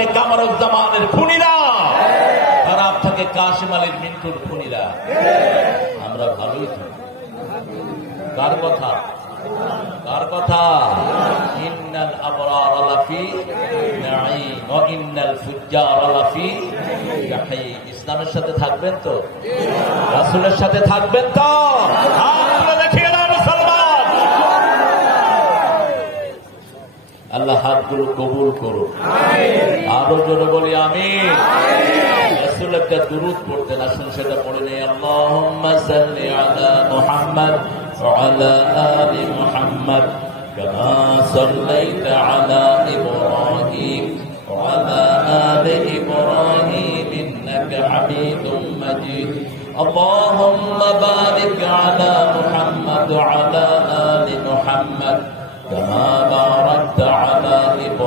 থাকে কামরুজ্জামানের খুনিরা, খারাপ থাকে কাশিম আলীর মিন্টুর খুনিরা। আমরা ভালোই থাকি। কার কথা? কার কথা? ইন্নাল আবরার লাফি নাঈম ওয়া ইন্নাল ফুজ্জার লাফি জাহিম। ইসলামের সাথে থাকবেন তো? রাসূলের সাথে থাকবেন তো? আমরা দেখিয়ে দাও মুসলমান। আল্লাহ হাতগুলো কবুল করুন। আরো জোরে বলি আমিন। রাসূল একটা দুরূদ পড়তেন, আসুন সেটা পড়ে নেই। আল্লাহুম্মা সাল্লি আলা মুহাম্মাদ ওয়া আলা আলি মুহাম্মাদ কামা সাল্লাইতা আলা ইব্রাহিম ওয়া আলা আলি ইব্রাহিম ইন্নাকা হামিদুম মাজিদ। اللهم